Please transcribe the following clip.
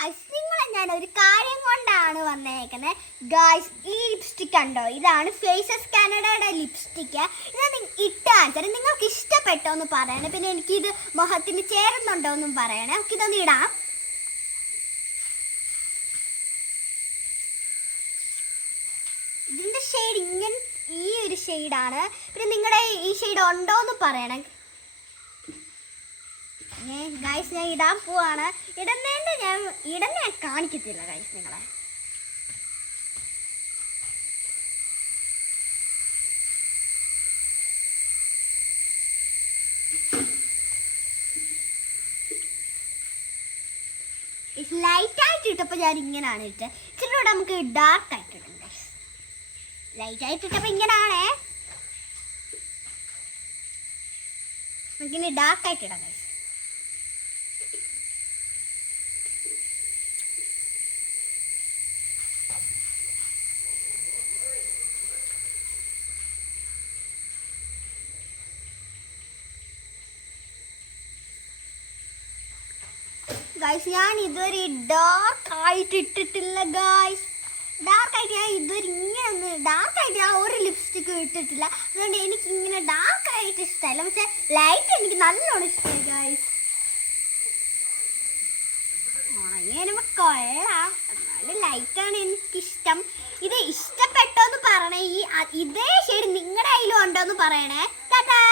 Guys നിങ്ങളെ ഞാൻ ഒരു കാര്യം കൊണ്ടാണ് വന്നേക്കുന്നത്. ഗായ്സ് ഈ ലിപ്സ്റ്റിക് കണ്ടോ, ഇതാണ് ഫേസസ് കാനഡയുടെ ലിപ്സ്റ്റിക്ക്. ഇത് ഇട്ട് കാണിച്ചാൽ നിങ്ങൾക്ക് ഇഷ്ടപ്പെട്ടോ എന്ന് പറയണേ. പിന്നെ എനിക്കിത് മുഖത്തിന് ചേരുന്നുണ്ടോ എന്നും പറയണേ. നമുക്ക് ഇതൊന്ന് ഇടാം. ഇതിൻ്റെ ഷെയ്ഡ് ഇങ്ങനെ ഈ ഒരു ഷെയ്ഡാണ്. പിന്നെ നിങ്ങളുടെ ഈ ഷെയ്ഡ് ഉണ്ടോ എന്ന് പറയണേ ഗൈസ്. ഞാൻ ഇടാൻ പോവാണ്. ഇടുന്നതിൻ്റെ ഞാൻ കാണിക്കത്തില്ല ഗൈസ് നിങ്ങളെ. ലൈറ്റായിട്ട് ഇട്ടപ്പോൾ ഞാൻ ഇങ്ങനെയാണ് ഇട്ടത്. ഇച്ചിരി കൂടെ നമുക്ക് ഡാർക്ക് ആയിട്ട് ഇടാം ഗൈസ്. ലൈറ്റായിട്ട് ഇട്ടപ്പോൾ ഇങ്ങനെയാണേ. നമുക്കിനി ഡാർക്കായിട്ട് ഇടാം ഗൈസ്. ഗൈസ് ഞാൻ ഇതുവരെ ഡാർക്കായിട്ട് ഇട്ടിട്ടില്ല ഗൈസ്. ഡാർക്കായിട്ട് ഞാൻ ഇതുവരെ ഇങ്ങനെ ഡാർക്കായിട്ട് ഞാൻ ഒരു ലിപ്സ്റ്റിക്കും ഇട്ടിട്ടില്ല. അതുകൊണ്ട് എനിക്ക് ഇങ്ങനെ ഡാർക്കായിട്ട് ഇഷ്ടമല്ല. പക്ഷെ ലൈറ്റ് എനിക്ക് നല്ലോണം ഇഷ്ടമായി ഗൈസ്. ഉണങ്ങി കൊള്ളാം, എന്നാലും ലൈറ്റാണ് എനിക്കിഷ്ടം. ഇത് ഇഷ്ടപ്പെട്ടോന്ന് പറയണേ. ഇതേ ഷെയ്ഡ് നിങ്ങളുടെ കയ്യിലും ഉണ്ടോന്ന് പറയണേ. ടാറ്റാ.